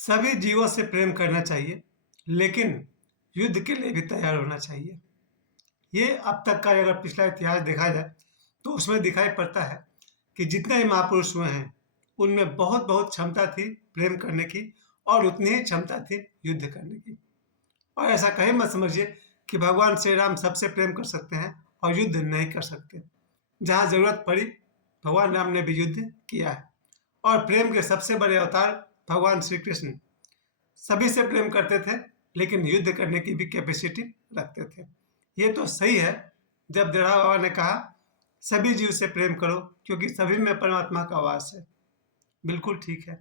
सभी जीवों से प्रेम करना चाहिए, लेकिन युद्ध के लिए भी तैयार होना चाहिए। ये अब तक का अगर पिछला इतिहास देखा जाए, तो उसमें दिखाई पड़ता है कि जितने भी महापुरुष हुए हैं, उनमें बहुत-बहुत क्षमता थी प्रेम करने की और उतनी ही क्षमता थी युद्ध करने की। और ऐसा कहीं मत समझिए कि भगवान श्री राम सबसे प्रेम कर सकते हैं और युद्ध नहीं कर सकते। जहाँ ज़रूरत पड़ी, भगवान राम ने भी युद्ध किया है और प्रेम के सबसे बड़े अवतार भगवान श्री कृष्ण सभी से प्रेम करते थे, लेकिन युद्ध करने की भी कैपेसिटी रखते थे। ये तो सही है जब दृढ़ा बाबा ने कहा सभी जीव से प्रेम करो क्योंकि सभी में परमात्मा का वास है। बिल्कुल ठीक है।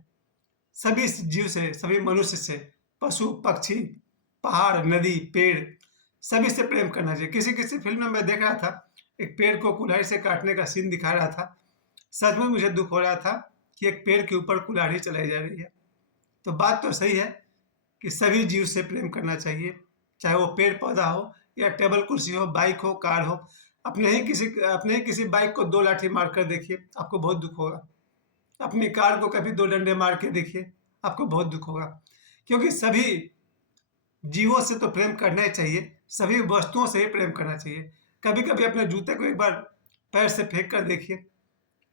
सभी जीव से, सभी मनुष्य से, पशु पक्षी, पहाड़ नदी पेड़, सभी से प्रेम करना चाहिए। किसी किसी फिल्म में मैं देख रहा था, एक पेड़ को कुल्हाड़ी से काटने का सीन दिखा रहा था। सच में मुझे दुख हो रहा था कि एक पेड़ के ऊपर कुल्हाड़ी चलाई जा रही है। तो बात तो सही है कि सभी जीव से प्रेम करना चाहिए, चाहे वो पेड़ पौधा हो या टेबल कुर्सी हो, बाइक हो, कार हो। अपने ही किसी बाइक को 2 लाठी मार कर देखिए, आपको बहुत दुख होगा। अपनी कार को कभी 2 डंडे मार के देखिए, आपको बहुत दुख होगा। क्योंकि सभी जीवों से तो प्रेम करना ही चाहिए, सभी वस्तुओं से ही प्रेम करना चाहिए। कभी-कभी अपने जूते को एक बार पैर से फेंक कर देखिए,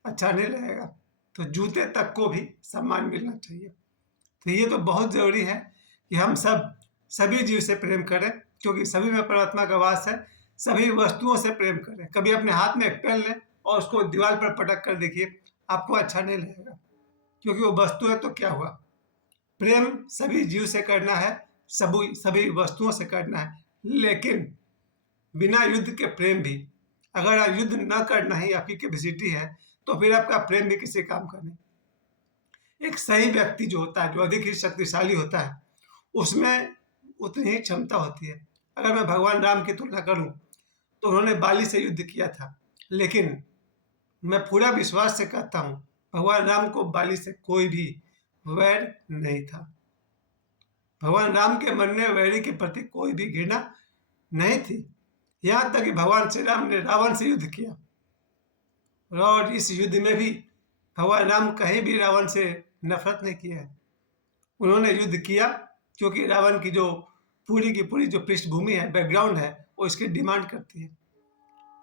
अच्छा नहीं लगेगा। तो जूते तक को भी सम्मान मिलना चाहिए। तो ये तो बहुत ज़रूरी है कि हम सभी जीव से प्रेम करें, क्योंकि सभी में परमात्मा का वास है। सभी वस्तुओं से प्रेम करें। कभी अपने हाथ में एक पेन लें और उसको दीवार पर पटक कर देखिए, आपको अच्छा नहीं लगेगा, क्योंकि वो वस्तु है तो क्या हुआ। प्रेम सभी जीव से करना है, सभी वस्तुओं से करना है, लेकिन बिना युद्ध के प्रेम भी, अगर आप युद्ध न करना ही आपकी कैपेसिटी है, तो फिर आपका प्रेम भी किसी काम का नहीं। एक सही व्यक्ति जो होता है, जो अधिक ही शक्तिशाली होता है, उसमें उतनी ही क्षमता होती है। अगर मैं भगवान राम की तुलना करूं, तो उन्होंने बाली से युद्ध किया था, लेकिन मैं पूरा विश्वास से कहता हूं, भगवान राम को बाली से कोई भी वैर नहीं था। भगवान राम के मन में वैरी के प्रति कोई भी घृणा नहीं थी। यहाँ तक कि भगवान श्री राम ने रावण से युद्ध किया, और इस युद्ध में भी भगवान राम कहीं भी रावण से नफरत नहीं किया है। उन्होंने युद्ध किया क्योंकि रावण की पूरी जो पृष्ठभूमि है, बैकग्राउंड है, वो इसकी डिमांड करती है।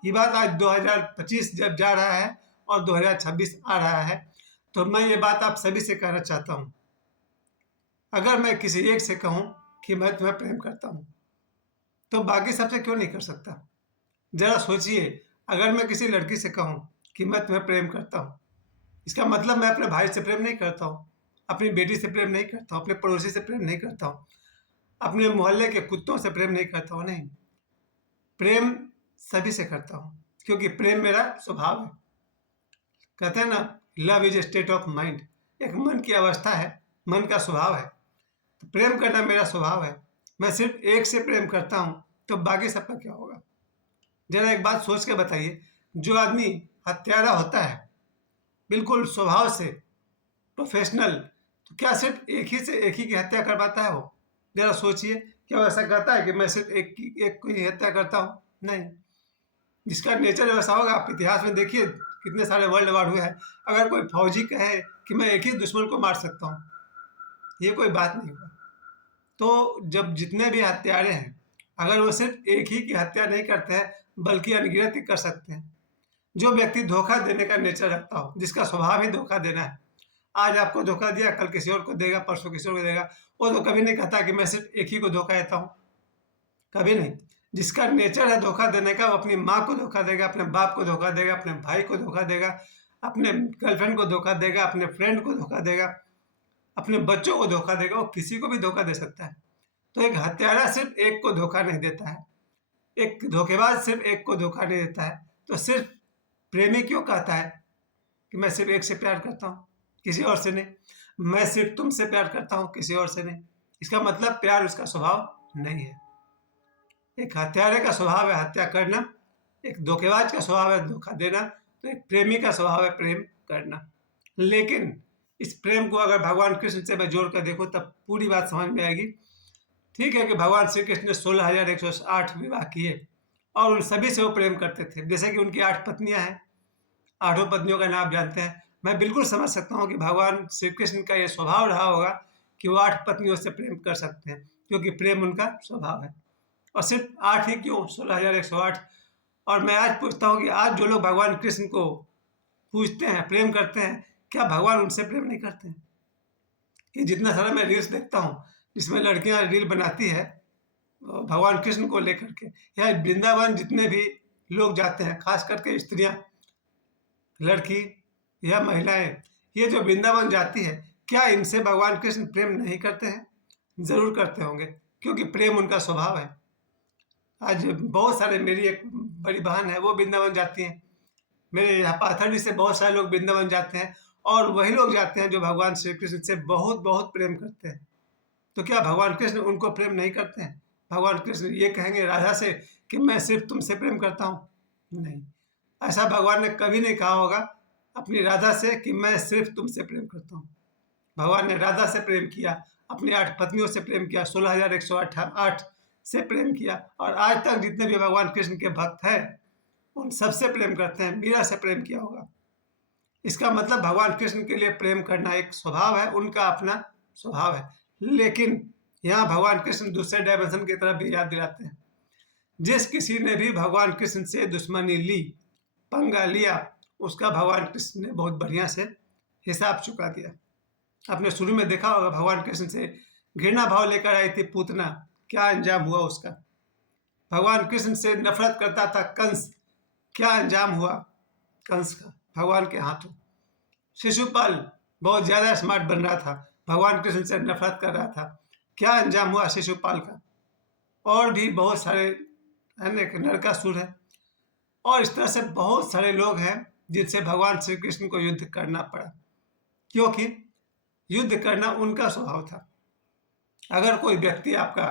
ये बात आज 2025 जब जा रहा है और 2026 आ रहा है, तो मैं ये बात आप सभी से कहना चाहता हूँ। अगर मैं किसी एक से कहूँ कि मैं तुम्हें प्रेम करता हूँ, तो बाकी सबसे क्यों नहीं कर सकता? जरा सोचिए, अगर मैं किसी लड़की से कहूँ कि मैं तुम्हें प्रेम करता हूँ, इसका मतलब मैं अपने भाई से प्रेम नहीं करता हूँ, अपनी बेटी से प्रेम नहीं करता हूँ, अपने पड़ोसी से प्रेम नहीं करता हूँ, अपने मोहल्ले के कुत्तों से प्रेम नहीं करता हूँ। नहीं, प्रेम सभी से करता हूँ, क्योंकि प्रेम मेरा स्वभाव है। कहते हैं ना, love is a state of mind. एक मन की अवस्था है, मन का स्वभाव है। तो प्रेम करना मेरा स्वभाव है। मैं सिर्फ एक से प्रेम करता हूँ, तो बाकी सबका क्या होगा? जरा एक बात सोच के बताइए, जो आदमी हत्यारा होता है, बिल्कुल स्वभाव से प्रोफेशनल, तो क्या सिर्फ एक ही की हत्या कर पाता है वो? जरा सोचिए, क्या वो ऐसा करता है कि मैं सिर्फ एक को ही हत्या करता हूँ? नहीं। जिसका नेचर वैसा होगा, आप इतिहास में देखिए कितने सारे वर्ल्ड वार हुए हैं। अगर कोई फौजी कहे कि मैं एक ही दुश्मन को मार सकता हूँ, ये कोई बात नहीं हुआ। तो जब जितने भी हत्यारे हैं, अगर वो सिर्फ एक ही की हत्या नहीं करते हैं, बल्कि अनगिनत ही कर सकते हैं। जो व्यक्ति धोखा देने का नेचर रखता हो, जिसका स्वभाव ही धोखा देना है, आज आपको धोखा दिया, कल किसी और को देगा, परसों किसी और को देगा, वो तो कभी नहीं कहता कि मैं सिर्फ एक ही को धोखा देता हूँ, कभी नहीं। जिसका नेचर है धोखा देने का, वो अपनी माँ को धोखा देगा, अपने बाप को धोखा देगा, अपने भाई को धोखा देगा, अपने गर्लफ्रेंड को धोखा देगा, अपने फ्रेंड को धोखा देगा, अपने बच्चों को धोखा देगा, वो किसी को भी धोखा दे सकता है। तो एक हत्यारा सिर्फ एक को धोखा नहीं देता है, एक धोखेबाज सिर्फ एक को धोखा नहीं देता है। तो सिर्फ प्रेमी क्यों कहता है कि मैं सिर्फ एक से प्यार करता हूँ, किसी और से नहीं? मैं सिर्फ तुमसे प्यार करता हूँ, किसी और से नहीं। इसका मतलब प्यार उसका स्वभाव नहीं है। एक हत्यारे का स्वभाव है हत्या करना, एक धोखेबाज का स्वभाव है धोखा देना, तो एक प्रेमी का स्वभाव है प्रेम करना। लेकिन इस प्रेम को अगर भगवान कृष्ण से मैं जोड़ कर देखूँ, तब पूरी बात समझ में आएगी। ठीक है कि भगवान श्री कृष्ण ने 16,108 विवाह किए और उन सभी से वो प्रेम करते थे, जैसे कि उनकी 8 पत्नियां हैं। 8 पत्नियों का नाम जानते हैं। मैं बिल्कुल समझ सकता हूँ कि भगवान श्री कृष्ण का ये स्वभाव रहा होगा कि वो 8 पत्नियों से प्रेम कर सकते हैं, क्योंकि प्रेम उनका स्वभाव है। और सिर्फ 8 ही क्यों, 16,108। और मैं आज पूछता हूँ कि आज जो लोग भगवान कृष्ण को पूजते हैं, प्रेम करते हैं, क्या भगवान उनसे प्रेम नहीं करते हैं? ये जितना सारा मैं रील्स देखता हूँ जिसमें लड़कियां रील बनाती है भगवान कृष्ण को लेकर के, या वृंदावन जितने भी लोग जाते हैं, खास करके स्त्रियां, लड़की या महिलाएं, ये जो वृंदावन जाती है, क्या इनसे भगवान कृष्ण प्रेम नहीं करते हैं? जरूर करते होंगे, क्योंकि प्रेम उनका स्वभाव है। आज बहुत सारे, मेरी एक बड़ी बहन है, वो वृंदावन जाती हैं। मेरे यहाँ पाथरडी से बहुत सारे लोग वृंदावन जाते हैं, और वही लोग जाते हैं जो भगवान श्री कृष्ण से बहुत बहुत प्रेम करते हैं। तो क्या भगवान कृष्ण उनको प्रेम नहीं करते हैं? भगवान कृष्ण ये कहेंगे राधा से कि मैं सिर्फ तुमसे प्रेम करता हूँ? नहीं, ऐसा भगवान ने कभी नहीं कहा होगा अपनी राधा से कि मैं सिर्फ तुमसे प्रेम करता हूँ। भगवान ने राधा से प्रेम किया, अपनी 8 पत्नियों से प्रेम किया, 16,108 से प्रेम किया, और आज तक जितने भी भगवान कृष्ण के भक्त हैं उन सबसे प्रेम करते हैं। मीरा से प्रेम किया होगा। इसका मतलब भगवान कृष्ण के लिए प्रेम करना एक स्वभाव है, उनका अपना स्वभाव है। लेकिन यहाँ भगवान कृष्ण दूसरे डायमेंशन की तरफ भी याद दिलाते हैं। जिस किसी ने भी भगवान कृष्ण से दुश्मनी ली, पंगा लिया, उसका भगवान कृष्ण ने बहुत बढ़िया से हिसाब चुका दिया। आपने शुरू में देखा होगा भगवान कृष्ण से घृणा भाव लेकर आई थी पूतना, क्या अंजाम हुआ उसका। भगवान कृष्ण से नफरत करता था कंस, क्या अंजाम हुआ कंस का भगवान के हाथों। शिशुपाल बहुत ज्यादा स्मार्ट बन रहा था, भगवान कृष्ण से नफरत कर रहा था, क्या अंजाम हुआ शिशुपाल का। और भी बहुत सारे नरकासुर है, और इस तरह से बहुत सारे लोग हैं जिनसे भगवान श्री कृष्ण को युद्ध करना पड़ा, क्योंकि युद्ध करना उनका स्वभाव था। अगर कोई व्यक्ति आपका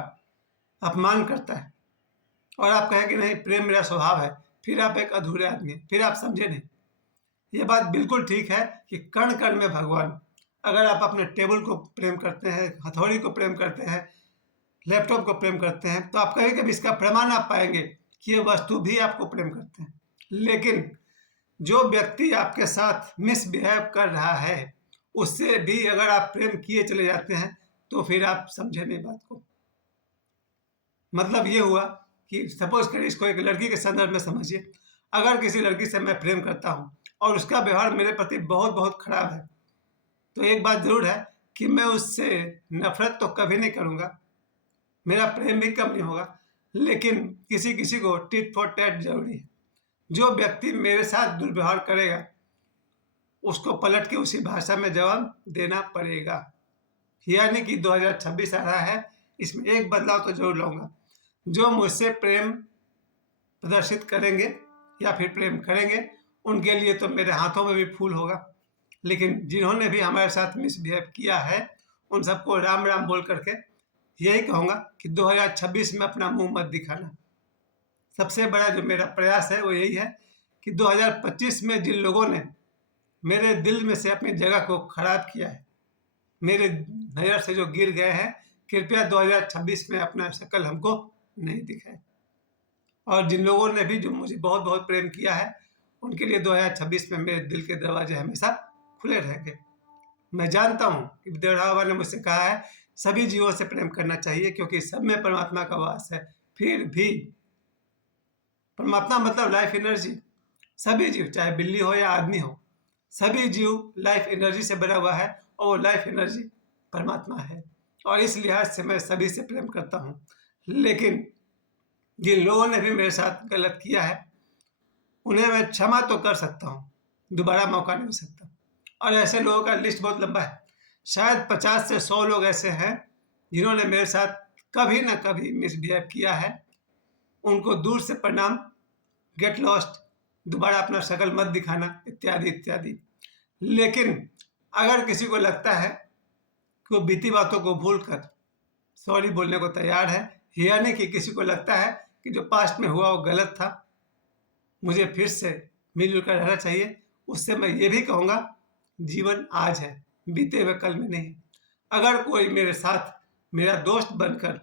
अपमान करता है और आप कहें कि नहीं प्रेम मेरा स्वभाव है, फिर आप एक अधूरे आदमी हैं, फिर आप समझे नहीं। ये बात बिल्कुल ठीक है कि कण कण में भगवान। अगर आप अपने टेबल को प्रेम करते हैं, हथौड़ी को प्रेम करते हैं, लैपटॉप को प्रेम करते हैं, तो आप कभी कभी इसका प्रमाण आप पाएंगे कि ये वस्तु भी आपको प्रेम करते हैं। लेकिन जो व्यक्ति आपके साथ मिसबिहेव कर रहा है, उससे भी अगर आप प्रेम किए चले जाते हैं, तो फिर आप समझे नहीं बात को। मतलब ये हुआ कि सपोज करिए, इसको एक लड़की के संदर्भ में समझिए। अगर किसी लड़की से मैं प्रेम करता हूँ और उसका व्यवहार मेरे प्रति बहुत बहुत खराब है, तो एक बात जरूर है कि मैं उससे नफरत तो कभी नहीं करूँगा, मेरा प्रेम भी कम नहीं होगा। लेकिन किसी किसी को टिट फॉर टैट जरूरी है। जो व्यक्ति मेरे साथ दुर्व्यवहार करेगा उसको पलट के उसी भाषा में जवाब देना पड़ेगा। यानी कि 2026 आ रहा है, इसमें एक बदलाव तो जरूर लाऊंगा। जो मुझसे प्रेम प्रदर्शित करेंगे या फिर प्रेम करेंगे, उनके लिए तो मेरे हाथों में भी फूल होगा। लेकिन जिन्होंने भी हमारे साथ मिसबिहेव किया है, उन सबको राम राम बोल करके यही कहूँगा कि 2026 में अपना मुंह मत दिखाना। सबसे बड़ा जो मेरा प्रयास है वो यही है कि 2025 में जिन लोगों ने मेरे दिल में से अपनी जगह को खराब किया है, मेरे नज़र से जो गिर गए हैं, कृपया 2026 में अपना शक्ल हमको नहीं दिखाए। और जिन लोगों ने भी जो मुझे बहुत बहुत प्रेम किया है, उनके लिए 2026 में मेरे दिल के दरवाजे हमेशा खुले रहेंगे। मैं जानता हूँ कि देवरा बाबा ने मुझसे कहा है सभी जीवों से प्रेम करना चाहिए, क्योंकि सब में परमात्मा का वास है। फिर भी परमात्मा मतलब लाइफ एनर्जी। सभी जीव, चाहे बिल्ली हो या आदमी हो, सभी जीव लाइफ एनर्जी से बना हुआ है, और वो लाइफ एनर्जी परमात्मा है। और इस लिहाज से मैं सभी से प्रेम करता हूँ। लेकिन जिन लोगों ने भी मेरे साथ गलत किया है, उन्हें मैं क्षमा तो कर सकता हूँ, दोबारा मौका नहीं दे सकता। और ऐसे लोगों का लिस्ट बहुत लंबा है। शायद 50 से 100 लोग ऐसे हैं जिन्होंने मेरे साथ कभी ना कभी मिसबिहेव किया है। उनको दूर से प्रणाम, गेट लॉस्ट, दोबारा अपना शक्ल मत दिखाना, इत्यादि इत्यादि। लेकिन अगर किसी को लगता है कि वो बीती बातों को भूलकर सॉरी बोलने को तैयार है, यानी कि किसी को लगता है कि जो पास्ट में हुआ वो गलत था, मुझे फिर से मिलजुल कर रहना चाहिए, उससे मैं ये भी कहूँगा जीवन आज है, बीते हुए कल में नहीं। अगर कोई मेरे साथ मेरा दोस्त बनकर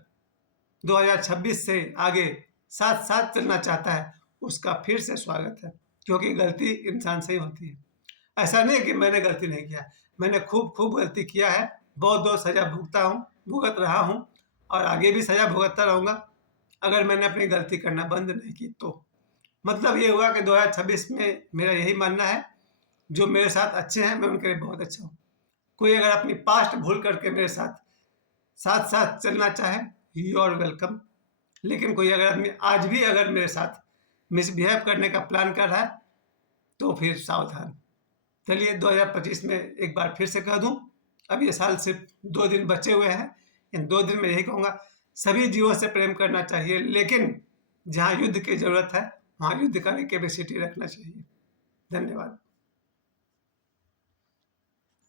2026 से आगे साथ साथ चलना चाहता है, उसका फिर से स्वागत है, क्योंकि गलती इंसान से ही होती है। ऐसा नहीं कि मैंने गलती नहीं किया, मैंने खूब खूब गलती किया है, बहुत सज़ा भुगत रहा हूँ और आगे भी सज़ा भुगतता रहूँगा अगर मैंने अपनी गलती करना बंद नहीं की तो। मतलब ये हुआ कि 2026 में मेरा यही मानना है, जो मेरे साथ अच्छे हैं मैं उनके लिए बहुत अच्छा हूँ। कोई अगर अपनी पास्ट भूल करके मेरे साथ चलना चाहे, यू आर वेलकम। लेकिन कोई अगर आदमी आज भी अगर मेरे साथ मिसबिहेव करने का प्लान कर रहा है तो फिर सावधान। चलिए 2025 में एक बार फिर से कह दूं, अब ये साल सिर्फ 2 दिन बचे हुए हैं। इन 2 दिन में यही कहूँगा, सभी जीवों से प्रेम करना चाहिए, लेकिन जहाँ युद्ध की ज़रूरत है वहाँ युद्ध का भी कैपेसिटी रखना चाहिए। धन्यवाद।